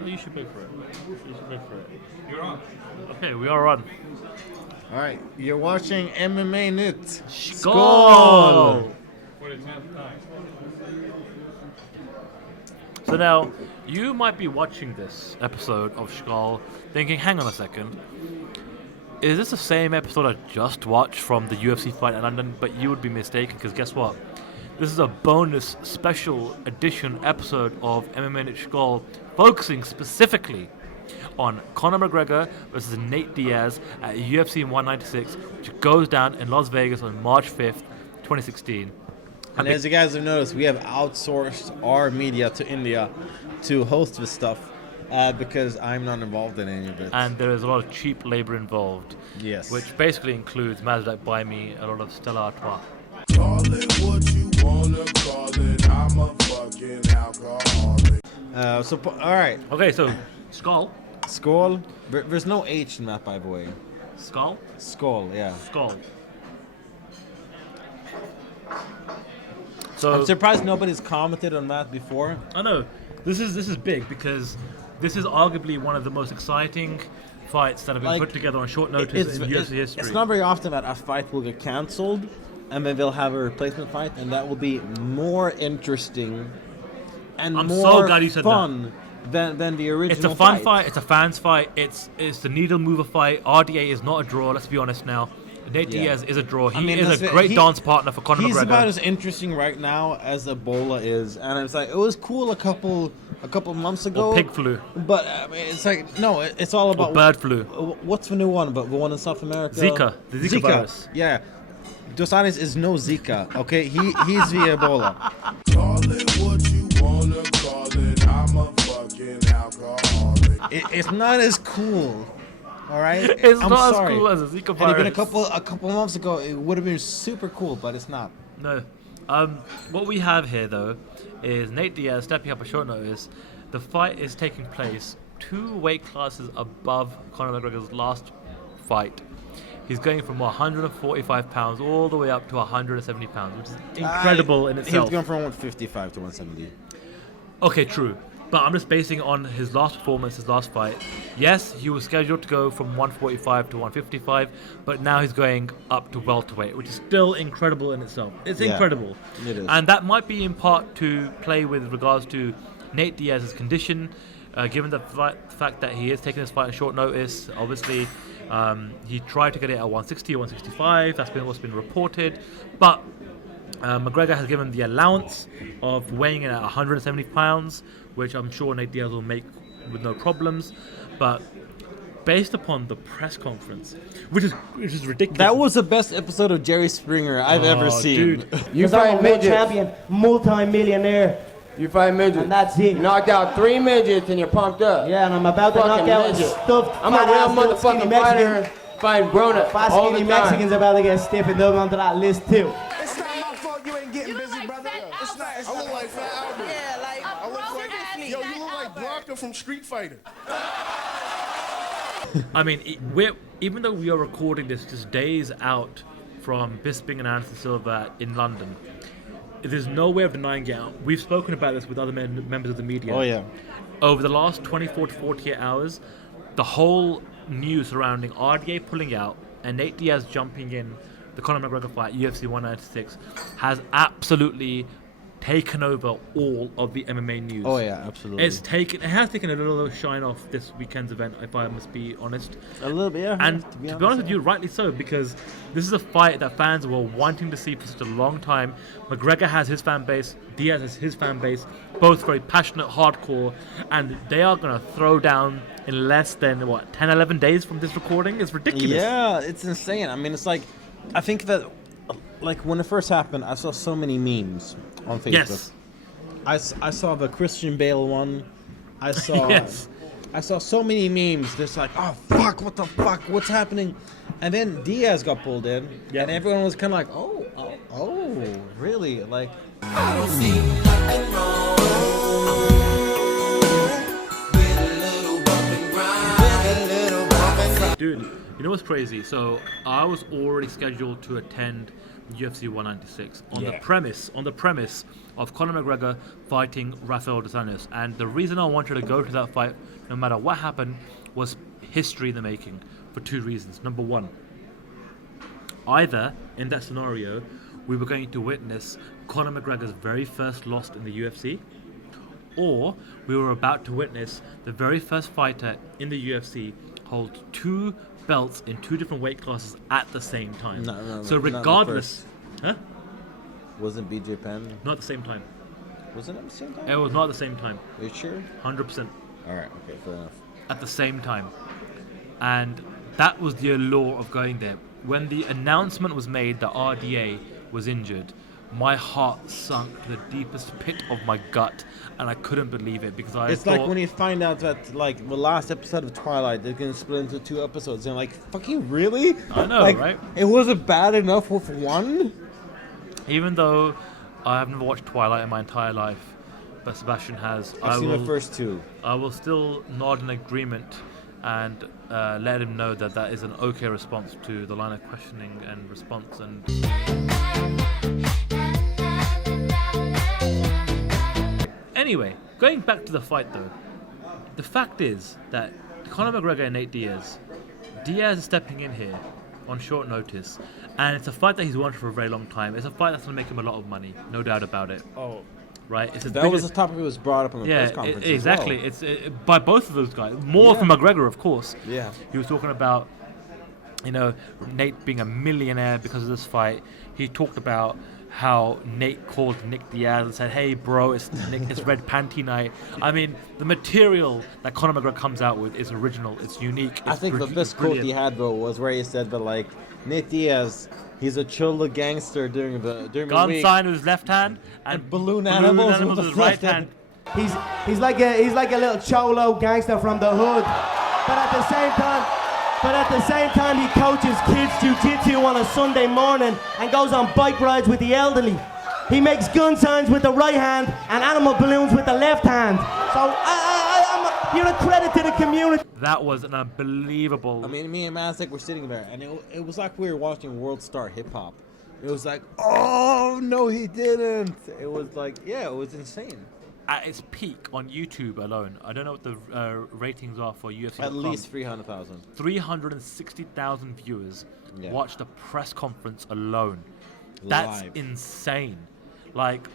No, you should pay for it. You should pay for it. You're on. Okay, we are on. All right, you're watching MMAnytts SKÅL! For the 10th time. So now, you might be watching this episode of SKÅL thinking, hang on a second, is this the same episode I just watched from the UFC fight in London? But you would be mistaken, because guess what? This is a bonus special edition episode of MMAnytts SKÅL focusing specifically on Conor McGregor versus Nate Diaz at UFC 196, which goes down in Las Vegas on March 5th, 2016. And as you guys have noticed, we have outsourced our media to India to host this stuff because I'm not involved in any of it. And there is a lot of cheap labor involved. Yes. Which basically includes Mazdak Buy Me, a lot of Stella Artois. Call it what you wanna call it. I'm a fucking alcoholic. All right. Okay, so SKÅL. SKÅL. There's no H in that, by the way. SKÅL? SKÅL, yeah. SKÅL. So I'm surprised nobody's commented on that before. I know this is big because this is arguably one of the most exciting fights that have been put together on short notice in UFC history. It's not very often that a fight will get cancelled and then they'll have a replacement fight, and that will be more interesting and I'm more so glad you said fun than the original. It's a fun fight. It's a fans fight. It's the needle mover fight. RDA is not a draw. Let's be honest now. Nate Diaz is a draw. He is a great dance partner for Conor McGregor. He's about as interesting right now as Ebola is, and it's like it was cool a couple months ago. Or pig flu. But it's like no, it's all about or bird flu. What's the new one? But the one in South America. Zika. The Zika virus. Yeah. Dos Anjos is no Zika. Okay, he's the Ebola. Call it what you wanna call it. I'm a fucking alcoholic. It's not as cool. All right, It's I'm not sorry. as cool as a Zika virus. Had it been a couple months ago, it would have been super cool, but it's not. No. What we have here though is Nate Diaz stepping up a short notice. The fight is taking place 2 weight classes above Conor McGregor's last fight. He's going from 145 pounds all the way up to 170 pounds, which is incredible in itself. He was going from 155 to 170. Okay, true. But I'm just basing it on his last performance, his last fight. Yes, he was scheduled to go from 145 to 155, but now he's going up to welterweight, which is still incredible in itself. It's incredible. It is. And that might be in part to play with regards to Nate Diaz's condition, given the fact that he is taking this fight on short notice. Obviously, he tried to get it at 160 or 165. That's been what's been reported. But McGregor has given the allowance of weighing in at 170 pounds, which I'm sure Nate Diaz will make with no problems. But based upon the press conference, which is ridiculous. That was the best episode of Jerry Springer I've ever seen. Dude. You fight midgets. Champion, multi-millionaire. You fight midgets. And that's it. You knocked out 3 midgets and you're pumped up. Yeah, and I'm about to knock out midget. stuffed I'm a real motherfucking fighter. Fighting grown-ups Five all the skinny time. Mexicans about to get stiffened up onto that list too. It's not my fault you ain't getting busy, brother. It's not. I look like Fat Albert. Yeah, like, I look like seriously, yo. Fat You look like Albert. Blanca from Street Fighter. I mean, even though we are recording this just days out from Bisping and Anderson Silva in London, there's no way of denying it. We've spoken about this with other members of the media. Oh yeah. Over the last 24 to 48 hours, the whole news surrounding RDA pulling out and Nate Diaz jumping in the Conor McGregor fight, UFC 196, has absolutely taken over all of the MMA news. Oh yeah, absolutely. It has taken a little shine off this weekend's event, if I must be honest. A little bit, yeah. And to be honest with you, rightly so, because this is a fight that fans were wanting to see for such a long time. McGregor has his fan base, Diaz has his fan base, both very passionate, hardcore, and they are going to throw down in less than, 10, 11 days from this recording? It's ridiculous. Yeah, it's insane. I mean, it's like, I think that, like, when it first happened, I saw so many memes on Facebook. Yes. I saw the Christian Bale one. I saw Yes. I saw so many memes. Just like, oh fuck, what the fuck, what's happening? And then Diaz got pulled in, and everyone was kind of like, oh, really? Like, I don't see nothing wrong with a little bump and grind. Dude, you know what's crazy? So I was already scheduled to attend UFC 196 on Yeah. the premise of Conor McGregor fighting Rafael dos Anjos. And the reason I wanted to go to that fight, no matter what happened, was history in the making for two reasons. Number one, either in that scenario, we were going to witness Conor McGregor's very first loss in the UFC, or we were about to witness the very first fighter in the UFC hold two belts in two different weight classes at the same time. No, so not the regardless, huh? Wasn't BJ Penn? Not at the same time. Was it at the same time? It was not at the same time. Are you sure? 100% Alright, okay, fair enough. at the same time. And that was the allure of going there. When the announcement was made that RDA was injured, my heart sunk to the deepest pit of my gut, and I couldn't believe it because I It's thought, like when you find out that like the last episode of Twilight they're gonna split into 2 episodes and like fucking really? I know, like, right? It wasn't bad enough with one? even though I have never watched Twilight in my entire life, but Sebastian has, I've seen the first 2. I will still nod in agreement and let him know that that is an okay response to the line of questioning and response. And anyway, going back to the fight though, the fact is that Conor McGregor and Nate Diaz is stepping in here on short notice, and it's a fight that he's wanted for a very long time. It's a fight that's going to make him a lot of money, no doubt about it. Oh. Right? It's his That was biggest- the topic that was brought up on the press conference. as exactly. well. It's by both of those guys. More Yeah. from McGregor, of course. Yeah. He was talking about, Nate being a millionaire because of this fight. He talked about how Nate called Nick Diaz and said, "Hey, bro, it's red panty night." I mean, the material that Conor McGregor comes out with is original. It's unique. I It's think the best quote he had though was where he said that like Nate Diaz, he's a cholo gangster during the gun week. sign with his left hand and balloon animals with with the his right left hand. hand. He's like a little cholo gangster from the hood, but at the same time he coaches kids jiu-jitsu on a Sunday morning and goes on bike rides with the elderly. He makes gun signs with the right hand and animal balloons with the left hand. So you're a credit to the community. That was an unbelievable. I mean, me and Masek were sitting there, and it was like we were watching World Star Hip Hop. It was like, oh no, he didn't. It was like, yeah, it was insane. At its peak on YouTube alone, I don't know what the ratings are for UFC. At least 300,000. 360,000 viewers Yeah. watched the press conference alone. That's Live. insane. Like,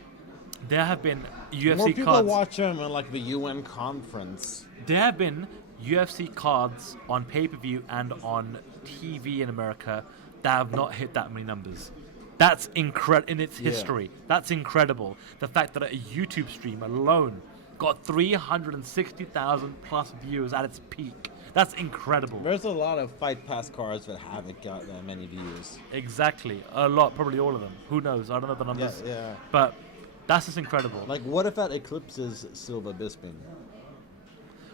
there have been UFC More people cards. watch him in like the UN conference. There have been UFC cards on pay-per-view and on TV in America that have not hit that many numbers. That's incredible in its history. That's incredible. The fact that a YouTube stream alone got 360,000 plus views at its peak. That's incredible. There's a lot of Fight Pass cards that haven't got that many views. Exactly. A lot, probably all of them. Who knows? I don't know the numbers. Yeah. But that's just incredible. Like, what if that eclipses Silva Bisping?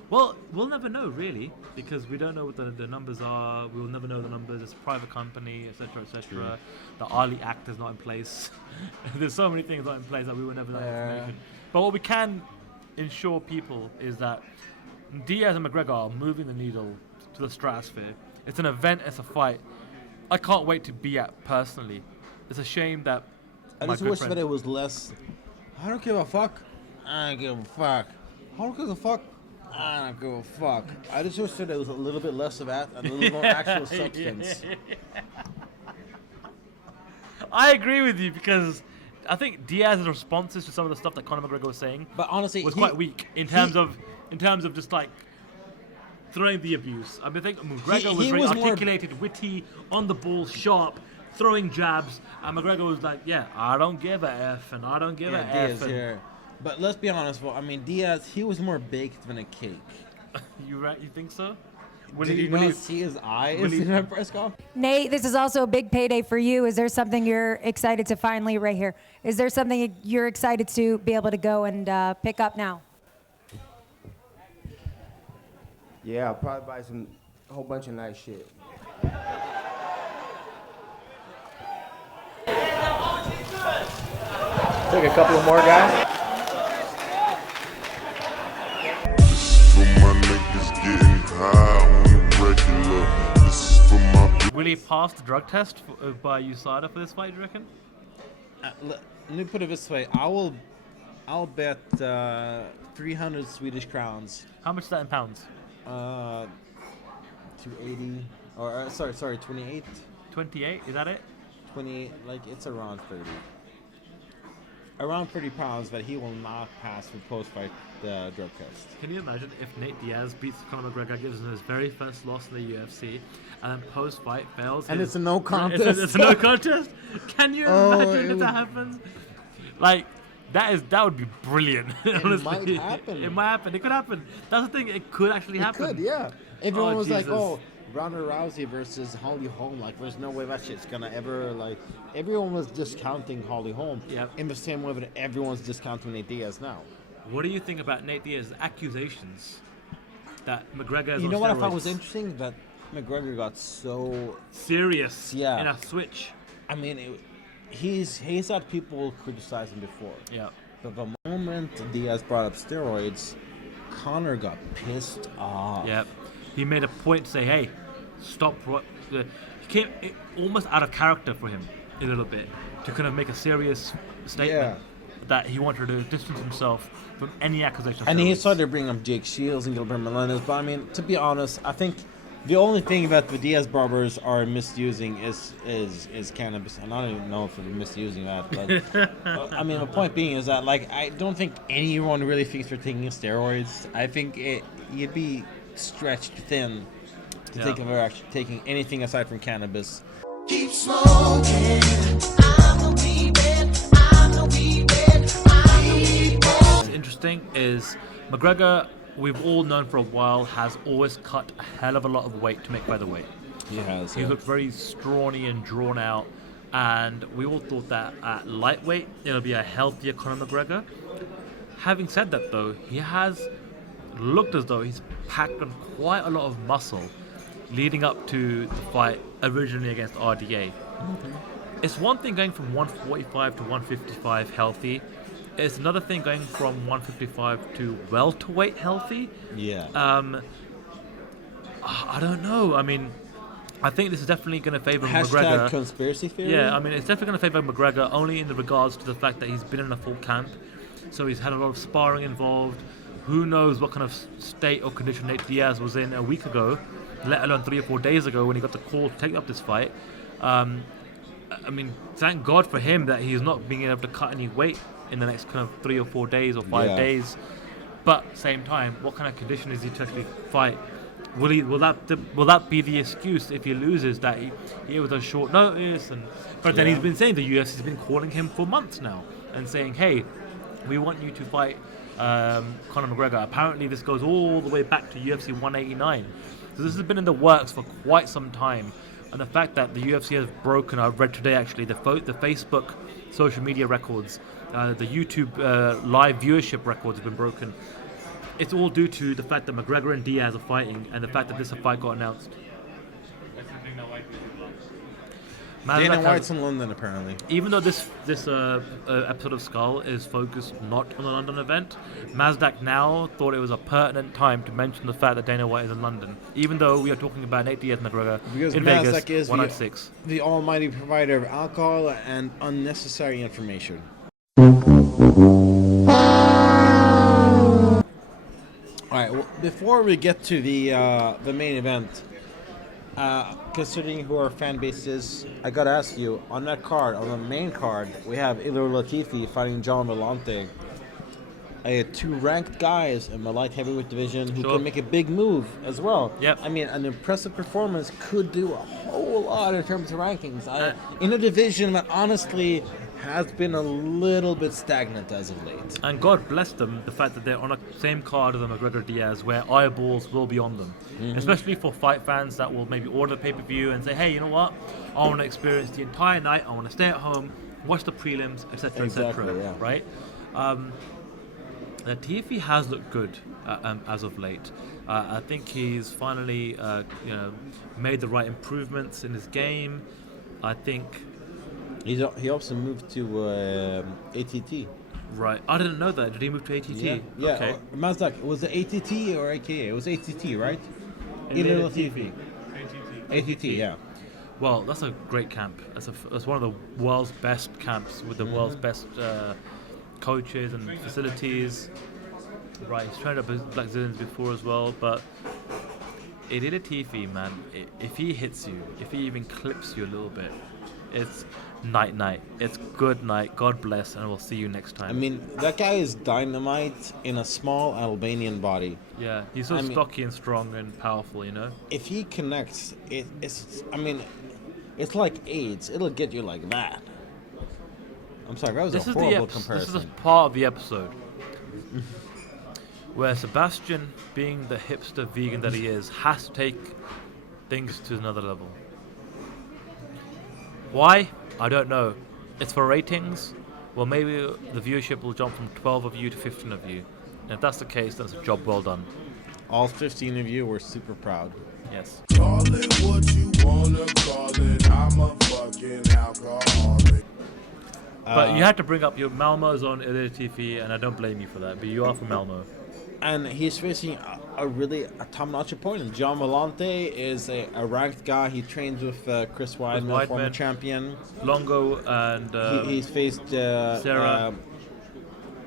Well, we'll never know, really, because we don't know what the numbers are. We'll never know the numbers. It's a private company, etc., etc. The Ali Act is not in place. There's so many things not in place that we will never know information. But what we can ensure people is that Diaz and McGregor are moving the needle to the stratosphere. It's an event. It's a fight. I can't wait to be at personally. It's a shame that I my just good wish friend- that it was less. I don't give a fuck. I don't give a fuck. I don't give a fuck. I don't give a fuck. I just wish that there was a little bit less of that and a little more actual substance. I agree with you because I think Diaz's responses to some of the stuff that Conor McGregor was saying But honestly, was quite weak in terms of just like throwing the abuse. I mean, I think McGregor was he very was more- articulated, witty, on the ball, sharp, throwing jabs, and McGregor was like, "Yeah, I don't give a f, and I don't give a Yeah, f." Diaz and here. But let's be honest, well, I mean, Diaz, he was more baked than a cake. You right? You think so? Did you not see his eyes when he- in that press conference? Nate, this is also a big payday for you. Is there something you're excited to finally, right here, is there something you're excited to be able to go and pick up now? Yeah, I'll probably buy a whole bunch of nice shit. Take a couple of more, guys. For my niggas getting high on the regular. This is for my Will he pass the drug test by USADA for this fight, do you reckon? Let me put it this way. I'll bet 300 Swedish crowns. How much is that in pounds? 280 or sorry 28. 28, is that it? 28, like it's around 30. Around 30 pounds that he will not pass for post-fight drug test. Can you imagine if Nate Diaz beats Conor McGregor, gives him his very first loss in the UFC, and then post-fight fails? And it's a no contest. It's a no contest? Can you imagine if that happens? Like, that would be brilliant. It might happen. It might happen. It could happen. That's the thing. It could actually happen. It could, yeah. Everyone was like, Jesus. "Oh, Ronda Rousey versus Holly Holm." Like, there's no way that shit's gonna ever like. Everyone was discounting Holly Holm. Yep. In the same way that everyone's discounting Nate Diaz now. What do you think about Nate Diaz's accusations that McGregor is You on know what I steroids? thought was interesting? That McGregor got so. Serious. Yeah. In a switch. I mean, he's had people criticize him before. Yeah. But the moment Diaz brought up steroids, Conor got pissed off. Yep. He made a point to say, hey, stop. He came almost out of character for him a little bit to kind of make a serious statement that he wanted to distance himself from any accusation. And he started to bring up Jake Shields and Gilbert Melendez. But I mean, to be honest, I think the only thing that the Diaz brothers are misusing is cannabis. And I don't even know if they're misusing that. But I mean, the point being is that like I don't think anyone really thinks they're taking steroids. I think you'd be stretched thin to think of her actually taking anything aside from cannabis. Keep smoking. I'm the weed. What's interesting is McGregor, we've all known for a while, has always cut a hell of a lot of weight to make featherweight. He has. He looked very scrawny and drawn out, and we all thought that at lightweight it'll be a healthier Conor McGregor. Having said that, though, he has looked as though he's packed on quite a lot of muscle leading up to the fight originally against RDA. It's one thing going from 145 to 155 healthy. It's another thing going from 155 to welterweight healthy. Yeah. I don't know. I mean, I think this is definitely going to favor Hashtag McGregor. conspiracy theory. Yeah, I mean, it's definitely going to favor McGregor only in the regards to the fact that he's been in a full camp. So he's had a lot of sparring involved. Who knows what kind of state or condition Nate Diaz was in a week ago, let alone 3 or 4 days ago when he got the call to take up this fight. I mean, thank God for him that he's not being able to cut any weight in the next kind of 3 or 4 days or 5 days. But same time, what kind of condition is he to actually fight? Will that be the excuse if he loses that he was a short notice? But then he's been saying the UFC's been calling him for months now and saying, hey, we want you to fight Conor McGregor. Apparently this goes all the way back to UFC 189. So this has been in the works for quite some time. And the fact that the UFC has broken, I've read today actually, the Facebook social media records, the YouTube live viewership records have been broken. It's all due to the fact that McGregor and Diaz are fighting and the fact that this fight got announced. Dana White's in London, apparently. Even though this episode of Skull is focused not on the London event, Mazdak now thought it was a pertinent time to mention the fact that Dana White is in London. Even though we are talking about Nate Diaz McGregor Because in Mazdak Vegas, is 196. the almighty provider of alcohol and unnecessary information. Alright, well, before we get to the main event, considering who our fan base is, I gotta ask you, on that card, on the main card, we have Ilir Latifi fighting John Vellante. Two ranked guys in the light heavyweight division who can make a big move as well. Yep. I mean, an impressive performance could do a whole lot in terms of rankings. In a division that honestly has been a little bit stagnant as of late. And God bless them, the fact that they're on the same card as the McGregor Diaz, where eyeballs will be on them. Especially for fight fans that will maybe order the pay-per-view and say, hey, you know what? I want to experience the entire night. I want to stay at home, watch the prelims, etc., etc. yeah. Right? Latifi has looked good as of late. I think he's finally made the right improvements in his game. I think... He also moved to ATT. Right. I didn't know that. Did he move to ATT? Yeah. Okay. Mazdak, was it ATT or AKA? It was ATT, right? Ilir Latifi. ATT, yeah. Well, that's a great camp. That's one of the world's best camps with the world's best coaches and facilities. Right, he's trained up Black Zillions before as well, but Ilir Latifi, man, if he hits you, if he even clips you a little bit, it's night. It's good night. God bless, and we'll see you next time. I mean, that guy is dynamite in a small Albanian body. Yeah, he's so stocky and strong and powerful, you know? If he connects, it's like AIDS. It'll get you like that. I'm sorry, that was a horrible comparison. This is a part of the episode where Sebastian, being the hipster vegan that he is, has to take things to another level. Why? I don't know. It's for ratings. Well, maybe the viewership will jump from 12 of you to 15 of you. And if that's the case, that's a job well done. All 15 of you were super proud. Yes. Call it what you wanna call it. I'm a fucking alcoholic. But you had to bring up your Malmo's on Ilir Latifi, and I don't blame you for that. But you are from Malmo. And he's facing a top-notch opponent. John Volante is a ranked guy. He trains with Chris Weidman, former champion. Longo and... he's faced... Sarah.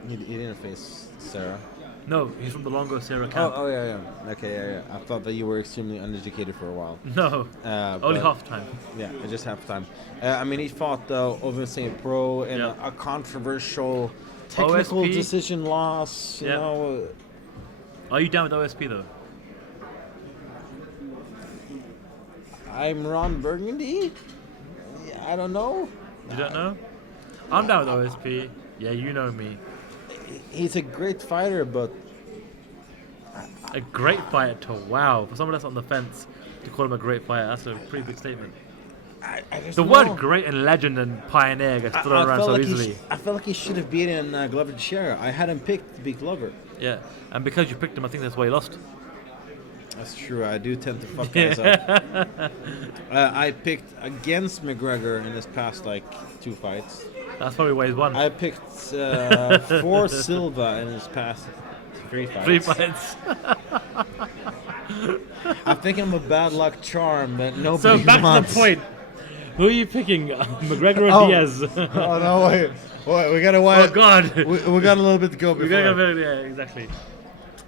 He didn't face Sarah. No, he's from the Longo Sarah camp. Oh, yeah. Okay, yeah. I thought that you were extremely uneducated for a while. No, only half time. Yeah, just half time. I mean, he fought Ovin St. Pro in a controversial technical OSP. decision loss. You know. Are you down with OSP though? I'm Ron Burgundy. I don't know. You don't know? I'm down with OSP. Yeah, you know me. He's a great fighter, but a great fighter. Wow, for someone that's on the fence to call him a great fighter, that's a pretty big statement. The word "great" and "legend" and "pioneer" gets thrown around so easily. I felt like he should have beaten Glover Teixeira. I had him picked to beat Glover. Yeah, and because you picked him, I think that's why he lost. That's true. I do tend to fuck guys up. I picked against McGregor in his past 2 fights. That's probably why he's won. I picked for Silva in his past 3 fights. 3 fights. I think I'm a bad luck charm, but nobody So back wants. to the point. Who are you picking, McGregor or Diaz? Oh no! Wait, we gotta wait. Oh God! We got a little bit to go before. Yeah, exactly.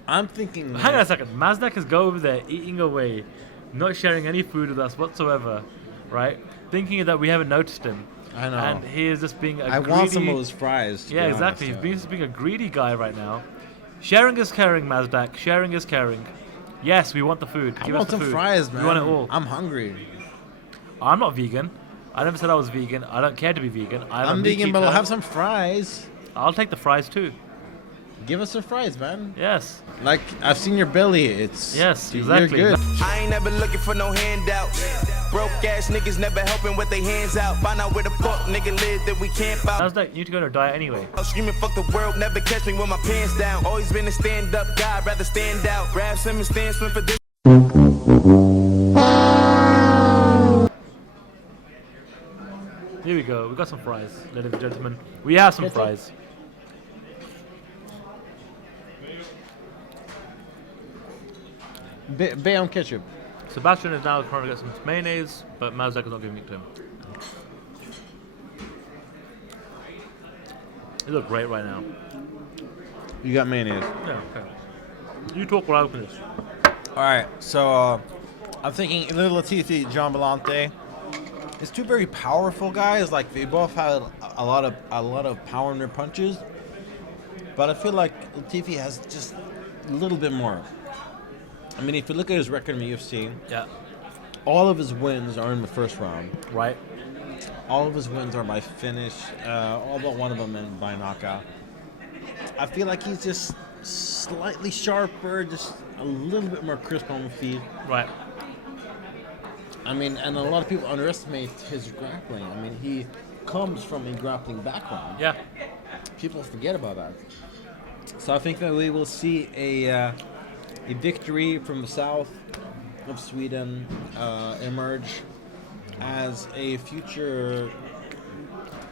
I'm thinking. Hang on a second. Mazdak is go over there eating away, not sharing any food with us whatsoever, right? Thinking that we haven't noticed him. I know. And he is just being a I greedy... want some of those fries. Yeah, exactly. He's just being a greedy guy right now. Sharing is caring, Mazdak. Sharing is caring. Yes, we want the food. I want some fries, man. We want it all. I'm hungry. I'm not vegan. I never said I was vegan. I don't care to be vegan. I'm vegan, but I'll have some fries. I'll take the fries too. Give us some fries, man. Yes. Like, I've seen your belly. It's... Yes, You're exactly. good. I ain't never looking for no handouts. Broke ass niggas never helping with their hands out. Find out where the fuck nigga live that we camp out. Mazdak, you need to go on a diet anyway. I'm screaming fuck the world, never catch me with my pants down. Always been a stand up guy, rather stand out. Grab some and stand swim for this. Here we go. We got some fries, ladies and gentlemen. We have some fries. Bayonne ketchup. Sebastian is now trying to get some mayonnaise, but Mazdak is not giving it to him. You look great right now. You got mayonnaise. Yeah, okay. You talk while I open this. All right, so I'm thinking Ilir Latifi, John Volante. It's 2 very powerful guys. Like, they both had a lot of power in their punches, but I feel like Latifi has just a little bit more. I mean, if you look at his record in the UFC, Yeah. all of his wins are in the first round. Right. All of his wins are by finish. All but one of them by knockout. I feel like he's just slightly sharper, just a little bit more crisp on the feet. Right. I mean, and a lot of people underestimate his grappling. I mean, he comes from a grappling background. Yeah. People forget about that. So I think that we will see a victory from the south of Sweden emerge as a future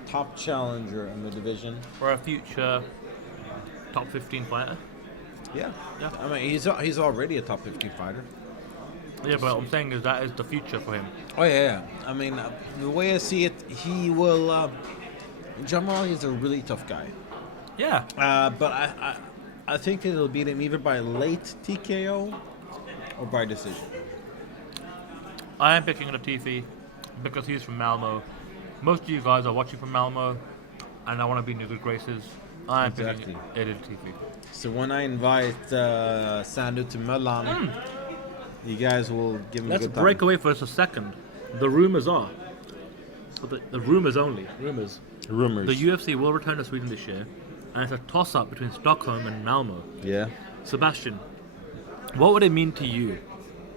top challenger in the division. For a future top 15 fighter. Yeah. Yeah. I mean, he's already a top 15 fighter. Yeah, but what I'm saying is that is the future for him. Oh yeah. I mean, the way I see it, he will. John Molly is a really tough guy. Yeah. But I think that he'll beat him either by late TKO or by decision. I am picking Latifi because he's from Malmo. Most of you guys are watching from Malmo, and I want to be in your good graces. I am Exactly. picking Latifi. So when I invite Sandhu to Milan, you guys will give him Let's a good time. break away for us a second. The rumors are, so the rumors only, rumors. Rumors. The UFC will return to Sweden this year, and it's a toss-up between Stockholm and Malmo. Yeah. Sebastian, what would it mean to you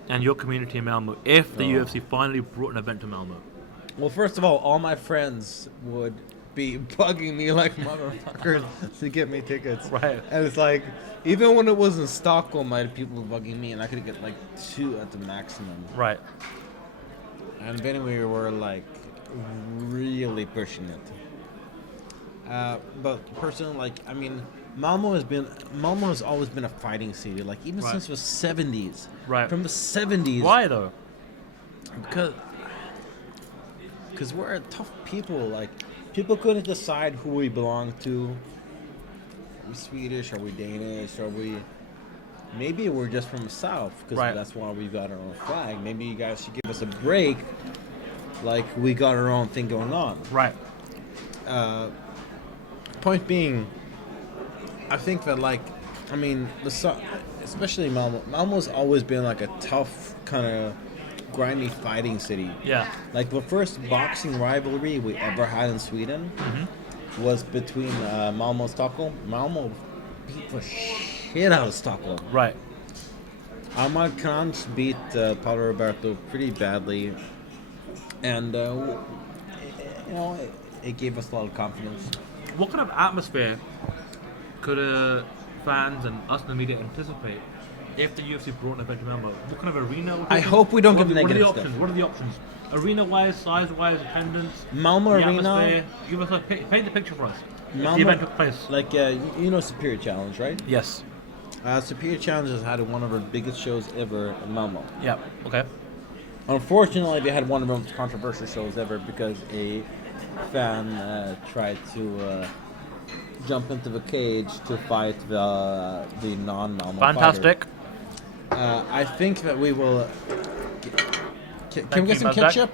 and your community in Malmo if the UFC finally brought an event to Malmo? Well, first of all my friends would be bugging me like motherfuckers to get me tickets. Right. And it's like, even when it was in Stockholm, I had people bugging me, and I could get like 2 at the maximum. Right. And then we were like really pushing it. But personally, like, I mean, Malmo has always been a fighting city, like even Right. since the 70s. Right. From the 70s. Why though? Because we're a tough people. Like, people couldn't decide who we belong to. Are we Swedish? Are we Danish? Are we? Maybe we're just from the south, because Right. that's why we've got our own flag. Maybe you guys should give us a break, like we got our own thing going on. Right. Point being, I think that, like, I mean, especially Malmo. Malmo's always been like a tough kind of grindy fighting city. Yeah. Like, the first boxing rivalry we ever had in Sweden was between Malmo and Stockholm. Malmo beat the shit out of Stockholm. Right. Ahmad Khan's beat Paulo Roberto pretty badly, and it gave us a lot of confidence. What kind of atmosphere could fans and us in the media anticipate if the UFC brought an event to Malmo? What kind of arena? I hope we don't What get are the negative options? stuff. What are the options? Arena-wise, size-wise, attendance. Malmo the Arena- atmosphere? Give us paint the picture for us. If Malmo- the event took place. Like, you know Superior Challenge, right? Yes. Superior Challenge has had one of our biggest shows ever in Malmo. Yeah. Okay. Unfortunately, they had one of the most controversial shows ever because a fan tried to jump into the cage to fight the non-Malmo Fantastic. fighter. I think that we will. Can we you, get some Mazdak. ketchup?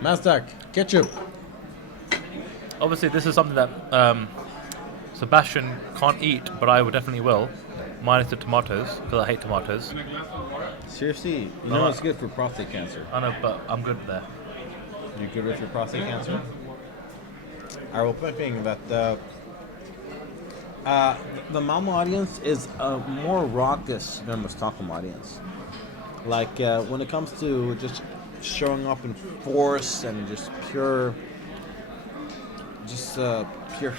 Mazdak, ketchup. Obviously, this is something that Sebastian can't eat, but I would definitely will. Minus the tomatoes, because I hate tomatoes. Seriously, you No, know it's good for prostate cancer. I know, but I'm good there. You're good with your prostate cancer? I will put thing that the Malmo audience is more raucous than the Stockholm audience. Like, when it comes to just showing up in force and just pure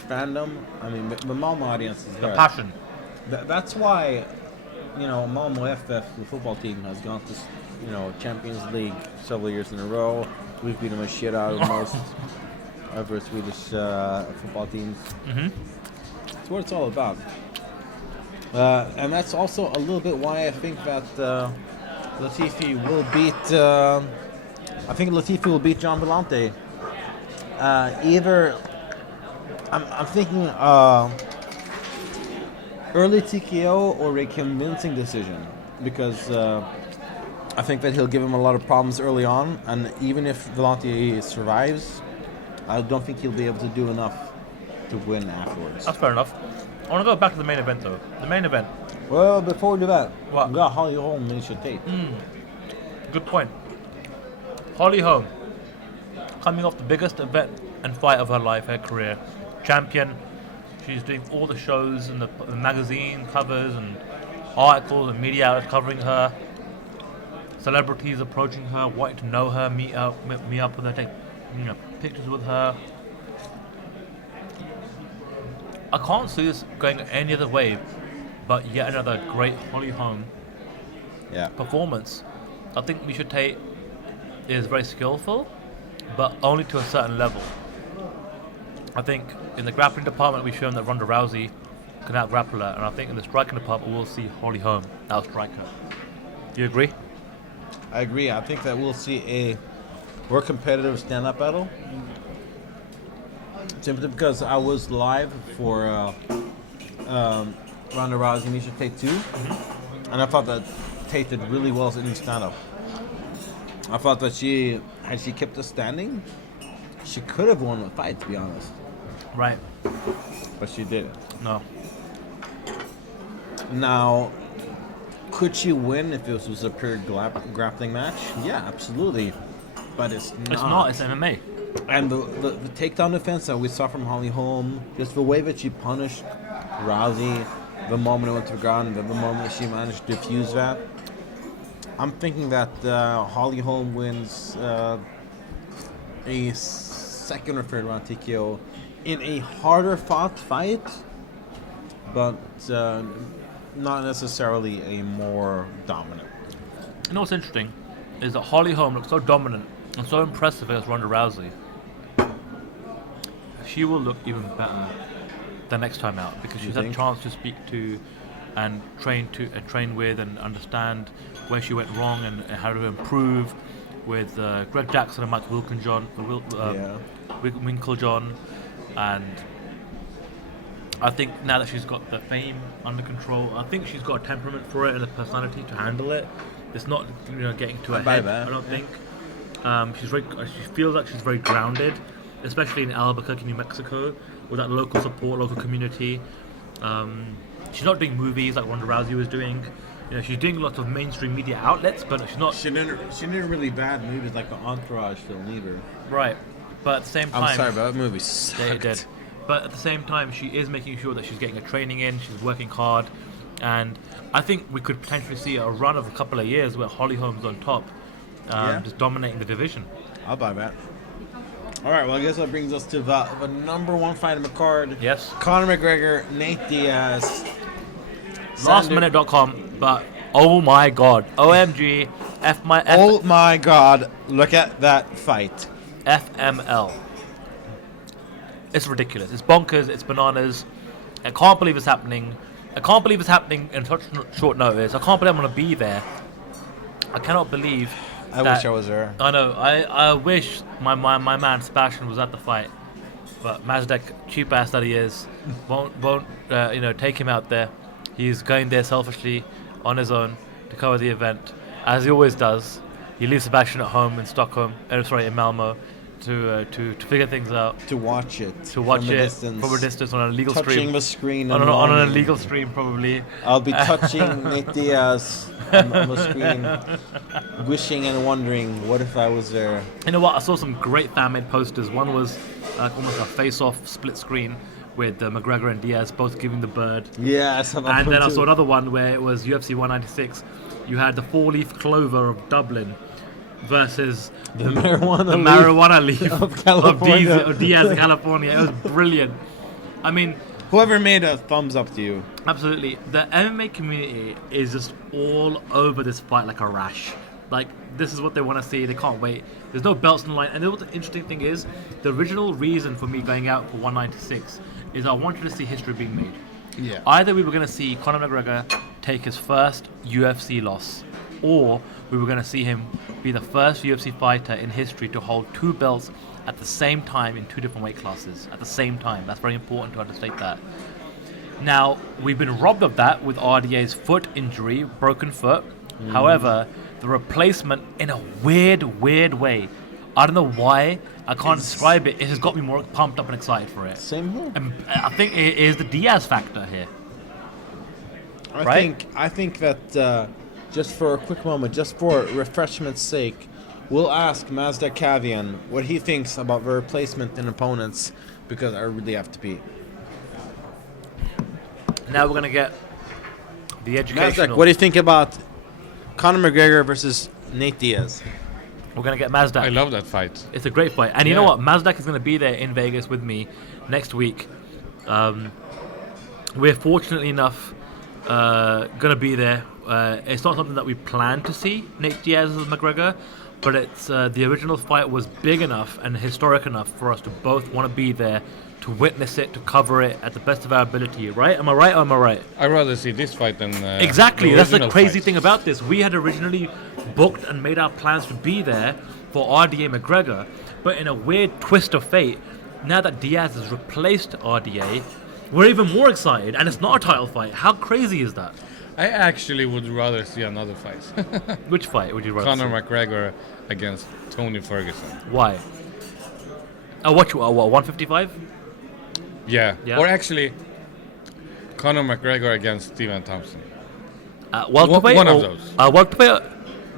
fandom, I mean, the Malmo audience is The there. passion. That's why, Malmo FF, the football team, has gone to, Champions League several years in a row. We've beaten the shit out of most ever Swedish football teams. Mm-hmm. That's what it's all about. And that's also a little bit why I think that Latifi will beat. I think Latifi will beat John Vellante. Either I'm thinking early TKO or a convincing decision, because I think that he'll give him a lot of problems early on, and even if Vellante survives, I don't think he'll be able to do enough to win afterwards. That's fair enough. I want to go back to the main event, though. The main event. Well, before we do that, What? we got Holly Holm and Misha Tate. Good point. Holly Holm, coming off the biggest event and fight of her life, her career. Champion. She's doing all the shows and the magazine covers and articles and media outlets covering her. Celebrities approaching her, wanting to know her, meet up with her, take pictures with her. I can't see this going any other way but yet another great Holly Holm Yeah. performance. I think Misha Tate is very skillful, but only to a certain level. I think in the grappling department we've shown that Ronda Rousey can out-grapple her, and I think in the striking department we'll see Holly Holm out-strike her. Do you agree? I agree. I think that we'll see a more competitive stand-up battle. Simply because I was live for Ronda Rousey and Miesha Tate 2, and I thought that Tate did really well in stand-up. I thought that had she kept us standing, she could have won the fight, to be honest. Right. But she didn't. No. Now, could she win if this was a pure grappling match? Yeah, absolutely. But it's not. It's not. It's MMA. And the takedown defense that we saw from Holly Holm, just the way that she punished Rousey, the moment it went to the ground, and the moment she managed to defuse that. I'm thinking that Holly Holm wins a second or third round TKO in a harder fought fight, but not necessarily a more dominant. You know what's interesting is that Holly Holm looks so dominant and so impressive against Ronda Rousey. She will look even better the next time out because she's had a chance to speak to and train with and understand where she went wrong and how to improve with Greg Jackson and Mike Winklejohn, and I think now that she's got the fame under control, I think she's got a temperament for it and a personality to handle it. It's not getting to her head. I don't think. She feels like she's very grounded, especially in Albuquerque, New Mexico, with that local support, local community. She's not doing movies like Ronda Rousey was doing. She's doing lots of mainstream media outlets, but she's not. She did really bad movies like the Entourage film either. Right, but at the same time, I'm sorry, but that movie sucked. It did. But at the same time, she is making sure that she's getting her training in. She's working hard, and I think we could potentially see a run of a couple of years where Holly Holm's on top, just dominating the division. I'll buy that. All right, well, I guess that brings us to the number one fight in the card. Yes. Conor McGregor, Nate Diaz. LastMinute.com, but oh my god, OMG, oh my god, look at that fight. FML. It's ridiculous. It's bonkers. It's bananas. I can't believe it's happening. I can't believe it's happening in such short notice. I can't believe I'm going to be there. I cannot believe. I wish I was there. I know. I wish my man Sebastian was at the fight, but Mazdak, cheap ass that he is, won't take him out there. He's going there selfishly on his own to cover the event, as he always does. He leaves Sebastian at home in Stockholm. In Malmo. To figure things out. To watch it. From a distance on an illegal stream. Touching the screen. On an illegal stream, probably. I'll be touching Nate Diaz on the screen, wishing and wondering, what if I was there? You know what? I saw some great fan-made posters. One was almost a face-off split screen with McGregor and Diaz both giving the bird. Yeah, I saw that. And then I saw another one where it was UFC 196. You had the four-leaf clover of Dublin versus the marijuana leaf of California. of Diaz in California. It was brilliant. I mean, whoever made a thumbs up to you. Absolutely. The MMA community is just all over this fight like a rash. Like, this is what they want to see. They can't wait. There's no belts on the line. And what the interesting thing is, the original reason for me going out for 196 is I wanted to see history being made. Yeah. Either we were going to see Conor McGregor take his first UFC loss, or we were going to see him be the first UFC fighter in history to hold two belts at the same time in two different weight classes. At the same time. That's very important to understate that. Now, we've been robbed of that with RDA's foot injury, broken foot. However, the replacement, in a weird way, I don't know why, I can't describe it, it has got me more pumped up and excited for it. Same here. And I think it is the Diaz factor here. I think that just for a quick moment, just for refreshment's sake, we'll ask Mazda Kavian what he thinks about the replacement in opponents, because I really have to pee. Now we're going to get the educational... Mazda, what do you think about Conor McGregor versus Nate Diaz? We're going to get Mazdak. I love that fight. It's a great fight. And you know what? Mazdak is going to be there in Vegas with me next week. We're fortunately enough going to be there. It's not something that we planned to see, Nate Diaz versus McGregor, but it's the original fight was big enough and historic enough for us to both want to be there, to witness it, to cover it at the best of our ability, right? Am I right or am I right? I'd rather see this fight than exactly. That's the crazy fight. thing about this. We had originally booked and made our plans to be there for RDA McGregor, but in a weird twist of fate, now that Diaz has replaced RDA, we're even more excited, and it's not a title fight. How crazy is that? I actually would rather see another fight. Which fight would you rather Conor see? McGregor against Tony Ferguson. Why? What, 155? Yeah. Yeah. Or actually, Conor McGregor against Stephen Thompson. Welterweight? One of or- those. Welterweight?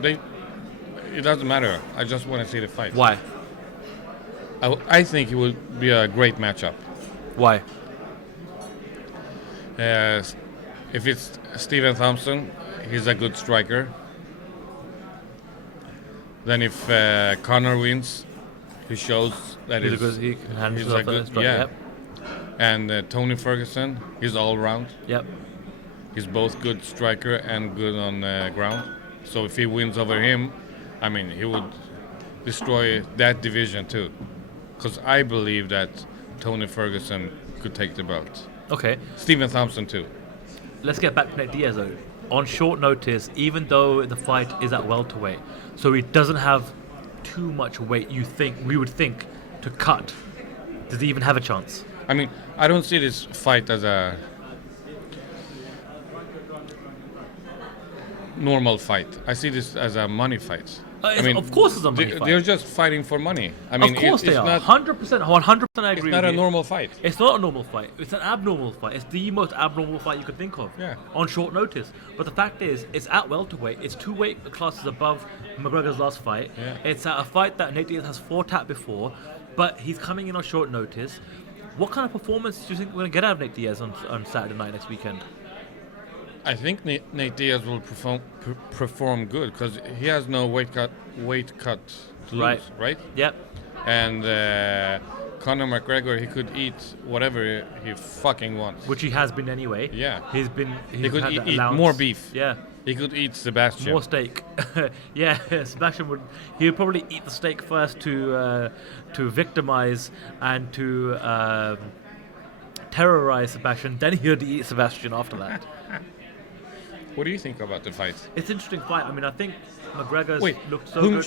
It doesn't matter. I just want to see the fight. Why? I think it would be a great matchup. Why? If it's Stephen Thompson, he's a good striker. Then if Conor wins, he shows that He can handle he's a himself good, as well, yeah. Yep. And Tony Ferguson, he's all round. Yep. He's both good striker and good on the ground. So if he wins over him, I mean, he would destroy that division too. Because I believe that Tony Ferguson could take the belt. Okay. Stephen Thompson too. Let's get back to Nate Diaz though. On short notice, even though the fight is at welterweight, so he doesn't have too much weight we would think to cut. Does he even have a chance? I mean, I don't see this fight as a normal fight. I see this as a money fight. I mean, of course it's a money fight. They're just fighting for money. I mean, of course it's they are. not 100%. 100% I agree It's not with a you. normal fight. It's not a normal fight. It's an abnormal fight. It's the most abnormal fight you could think of. Yeah. On short notice. But the fact is, it's at welterweight. It's 2 weight classes above McGregor's last fight. Yeah. It's at a fight that Nate Diaz has fought at before, but he's coming in on short notice. What kind of performance do you think we're going to get out of Nate Diaz on Saturday night next weekend? I think Nate Diaz will perform good because he has no weight cut to lose, right? Yep. And Conor McGregor, he could eat whatever he fucking wants. Which he has been anyway. Yeah. He's He could had eat the allowance. more beef. Yeah. He could eat Sebastian. More steak. Yeah, Sebastian would. He would probably eat the steak first to victimize and to terrorize Sebastian. Then he would eat Sebastian after that. What do you think about the fight? It's an interesting fight. I mean, I think McGregor's looked so whom good.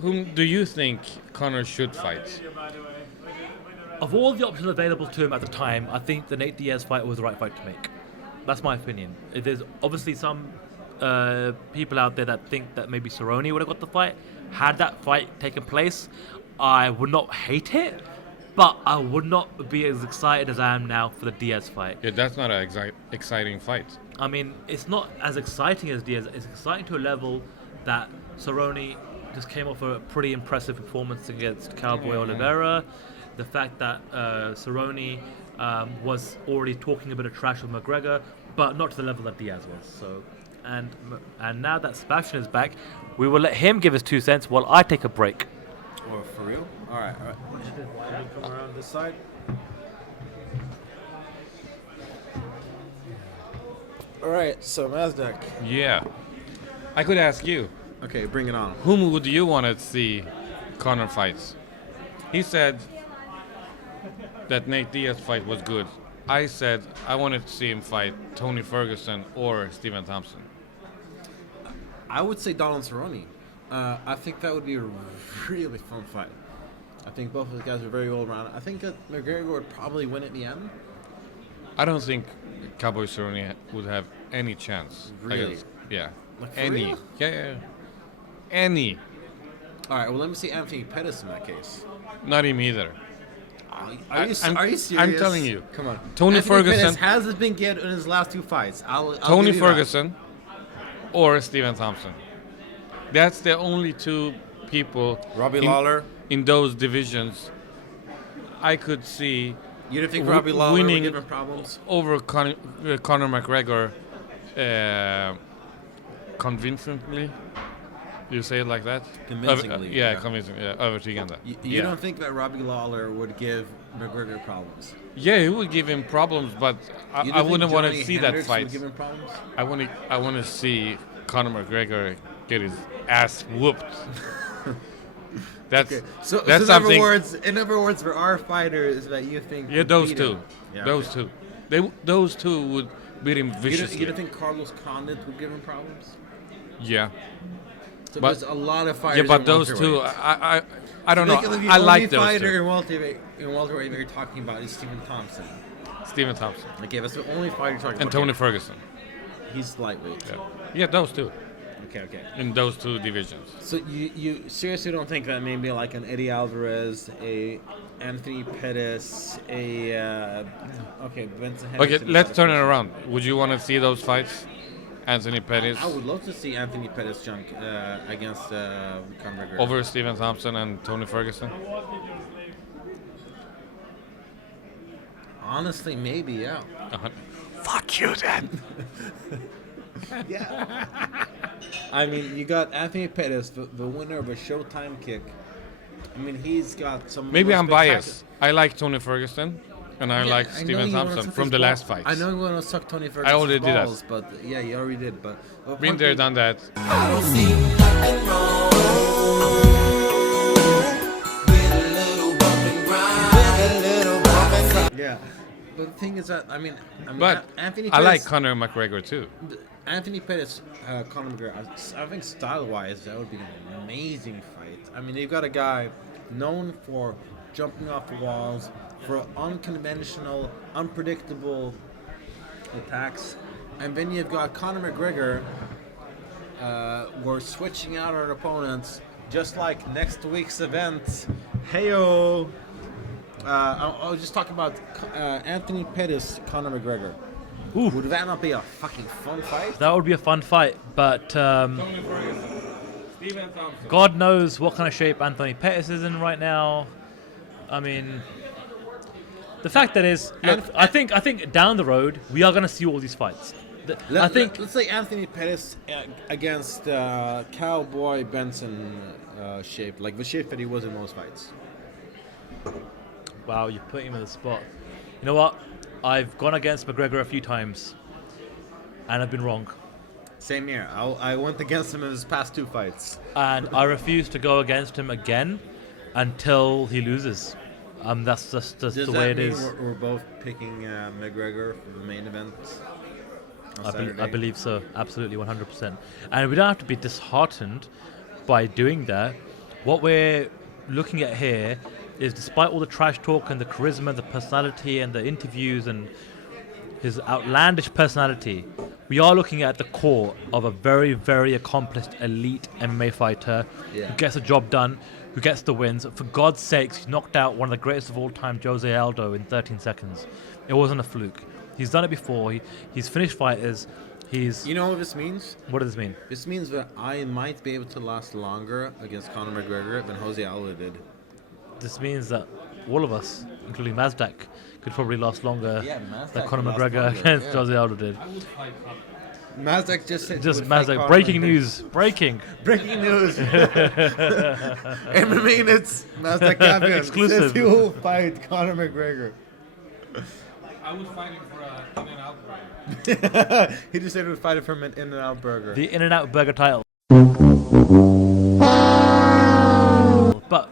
Whom do you think Conor should fight? Of all the options available to him at the time, I think the Nate Diaz fight was the right fight to make. That's my opinion. There's obviously some people out there that think that maybe Cerrone would have got the fight. Had that fight taken place, I would not hate it, but I would not be as excited as I am now for the Diaz fight. Yeah, that's not an exciting fight. I mean, it's not as exciting as Diaz. It's exciting to a level that Cerrone just came off a pretty impressive performance against Cowboy Oliveira. The fact that Cerrone was already talking a bit of trash with McGregor, but not to the level that Diaz was. So, and now that Sebastian is back, we will let him give his 2 cents while I take a break. Or for real? All right. Come around this side. All right. So Mazdak. Yeah. I could ask you. Okay, bring it on. Whom would you want to see Conor fights? He said that Nate Diaz fight was good. I said I wanted to see him fight Tony Ferguson or Stephen Thompson. I would say Donald Cerrone. I think that would be a really fun fight. I think both of the guys are very well rounded. I think that McGregor would probably win at the end. I don't think Cowboy Cerrone would have any chance. Really? Yeah. Like, for Any. real? Yeah. Any. All right. Well, let me see Anthony Pettis in that case. Not him either. Are you serious? I'm telling you. Come on. Tony Anthony Ferguson. Pettis hasn't been good in his last 2 fights. I'll Tony give you that. Ferguson or Stephen Thompson. That's the only 2 people Robbie Lawler in those divisions I could see. You don't think Robbie Lawler would winning give him problems? over Conor McGregor convincingly? You say it like that? Convincingly. Yeah, convincingly. Yeah, övertygande. You don't think that Robbie Lawler would give McGregor problems? Yeah, he would give him problems, but I wouldn't want to see that Hendricks fight. Would give him problems? I want to see Conor McGregor get his ass whooped. That's Okay. So that's in something. in other words, for our fighters that you think. Yeah, would those beat 2. him. Yeah, Those okay. 2. Those 2 would beat him viciously. You don't think Carlos Condit would give him problems? Yeah. So But- there's a lot of fighters. Yeah, but in those two, welterweight. I don't know. Basically, I the like only those fighter two. in welterweight you're talking about is Stephen Thompson. Stephen Thompson Okay, that's the only fighter you're talking and about. Tony Ferguson. He's lightweight. Yeah, those two Okay. in those two divisions. So you seriously don't think that maybe like an Eddie Alvarez, a Anthony Pettis, a Benson Okay, Henderson is let's not a turn it person. around. Would you want to see those fights? Anthony Pettis I would love to see Anthony Pettis against Conor McGregor. over Stephen Thompson and Tony Ferguson. Honestly, maybe, yeah. Fuck you, then. Yeah. I mean, you got Anthony Pettis, the winner of a Showtime kick. I mean, he's got some. Maybe I'm spectacular- biased. I like Tony Ferguson and I like know Stephen you wanna Thompson suck from his the ball- last fights. I know you want to suck Tony Ferguson's already did that. balls, but yeah, you already did. But Been there, done that. I don't see nothing wrong with a little bump and grind. With a little bump and grind. yeah. But the thing is that I mean, But Anthony. I like Pettis- Conor McGregor too. Anthony Pettis, Conor McGregor. I think style-wise, that would be an amazing fight. I mean, you've got a guy known for jumping off the walls, for unconventional, unpredictable attacks, and then you've got Conor McGregor. We're switching out our opponents, just like next week's event. Heyo. I was just talking about Anthony Pettis, Conor McGregor. Ooh. Would that not be a fucking fun fight? That would be a fun fight, but Tony Ferguson, Stephen Thompson. God knows what kind of shape Anthony Pettis is in right now. I mean, the fact that is, look, I think down the road we are going to see all these fights. Let's say Anthony Pettis against Cowboy Benson shape, like the shape that he was in most fights. Wow, you put him in the spot. You know what? I've gone against McGregor a few times, and I've been wrong. Same here. I went against him in his past two fights. And I refuse to go against him again until he loses. That's just Does the that way it mean is. We're both picking McGregor for the main event on Saturday? I believe so, absolutely, 100%. And we don't have to be disheartened by doing that. What we're looking at here is, despite all the trash talk and the charisma, the personality and the interviews and his outlandish personality, we are looking at the core of a very, very accomplished elite MMA fighter who gets the job done, who gets the wins. For God's sakes, he knocked out one of the greatest of all time, Jose Aldo, in 13 seconds. It wasn't a fluke. He's done it before. He's finished fighters. You know what this means? What does this mean? This means that I might be able to last longer against Conor McGregor than Jose Aldo did. This means that all of us, including Mazdak, could probably last longer Mazdak than could Conor last McGregor longer, against yeah. Jose Aldo did. Mazdak just said Just he would fight Mazdak. Conor Breaking McGregor. news. Breaking. Breaking news. MMAnytts Mazdak Gavian Exclusive. says he will fight Conor McGregor. I would fight him for an In-N-Out burger. He just said he would fight it for an In-N-Out burger. The In-N-Out burger title. But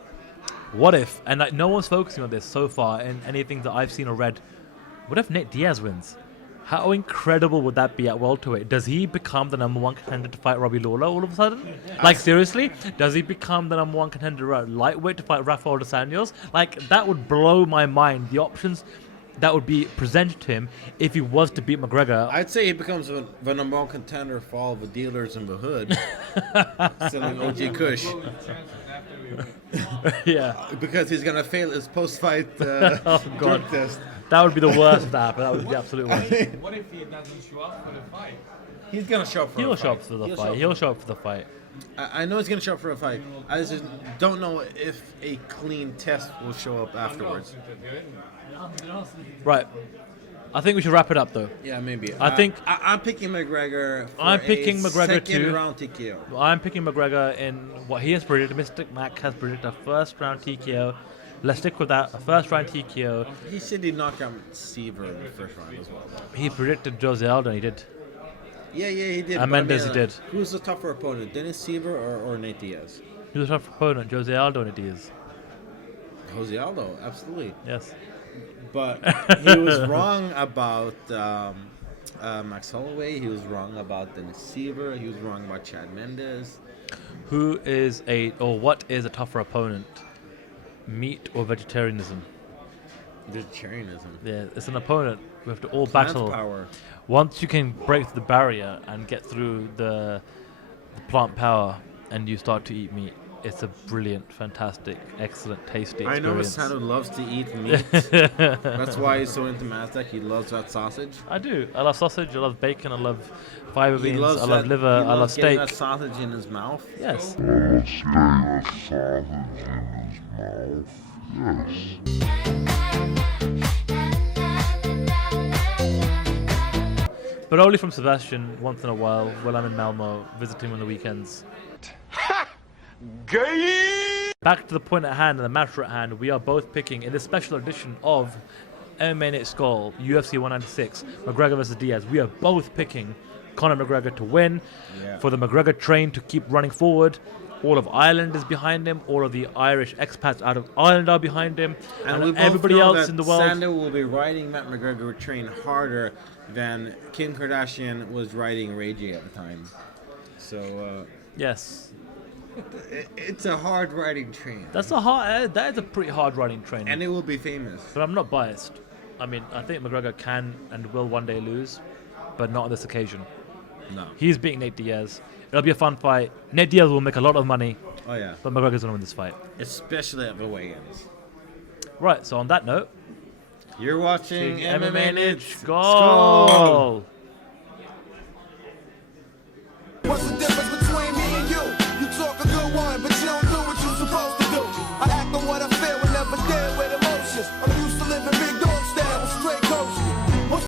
what if, and like no one's focusing on this so far in anything that I've seen or read, what if Nate Diaz wins? How incredible would that be at welterweight? Does he become the number one contender to fight Robbie Lawler all of a sudden? Like, seriously? Does he become the number one contender at lightweight to fight Rafael dos Anjos? Like, that would blow my mind. The options that would be presented to him if he was to beat McGregor. I'd say he becomes the number one contender for all the dealers in the hood selling OG Kush. Yeah. Because he's gonna fail his post-fight Oh, God. drug test. That would be the worst if that happened. That would be the absolute worst. What if he doesn't show up for the fight? He's gonna show up for He'll a show fight. up for the He'll fight. He'll show up for the fight. I know he's gonna show up for a fight. I just don't know if a clean test will show up afterwards. Right. I think we should wrap it up, though. Yeah, maybe. I think I'm picking McGregor. For I'm picking McGregor second too. round TKO. I'm picking McGregor in what he has predicted. Mystic Mac has predicted a first round TKO. Let's stick with that. A first round TKO. He said he'd knock out Seaver in the first round as well. He predicted Jose Aldo, and he did. Yeah, he did. And but Mendes he did. Who's the tougher opponent, Dennis Seaver or Nate Diaz? He was a tough opponent, Jose Aldo, and it is. Jose Aldo, absolutely. Yes. But he was wrong about Max Holloway. He was wrong about Dennis Seaver. He was wrong about Chad Mendes. what is a tougher opponent? Meat or vegetarianism? Vegetarianism. Yeah, it's an opponent. We have to all Plant battle. power. Once you can break through the barrier and get through the plant power, and you start to eat meat, it's a brilliant, fantastic, excellent, tasty I know experience. Sandhu loves to eat meat. That's why he's so into Mazda. He loves that sausage. I do. I love sausage. I love bacon. I love fiber He beans. loves I love that- liver. he I love loves getting steak. that sausage in his mouth. Yes. But only from Sebastian once in a while when I'm in Malmo, visiting on the weekends. Back to the point at hand and the matter at hand, we are both picking in this special edition of MMAnytts SKÅL, UFC 196, McGregor versus Diaz. We are both picking Conor McGregor to win, for the McGregor train to keep running forward. All of Ireland is behind him. All of the Irish expats out of Ireland are behind him. And we both everybody know else that in the world. Sandhu will be riding Matt McGregor train harder than Kim Kardashian was riding Ray J at the time. So Yes. it's a hard riding train. That is a pretty hard riding train. And it will be famous. But I'm not biased. I mean, I think McGregor can and will one day lose, but not on this occasion. No. He's beating Nate Diaz. It'll be a fun fight. Nate Diaz will make a lot of money, Oh yeah. but McGregor's going to win this fight. Especially at the weigh-ins. Right, so on that note, You're watching MMAnytts SKÅL!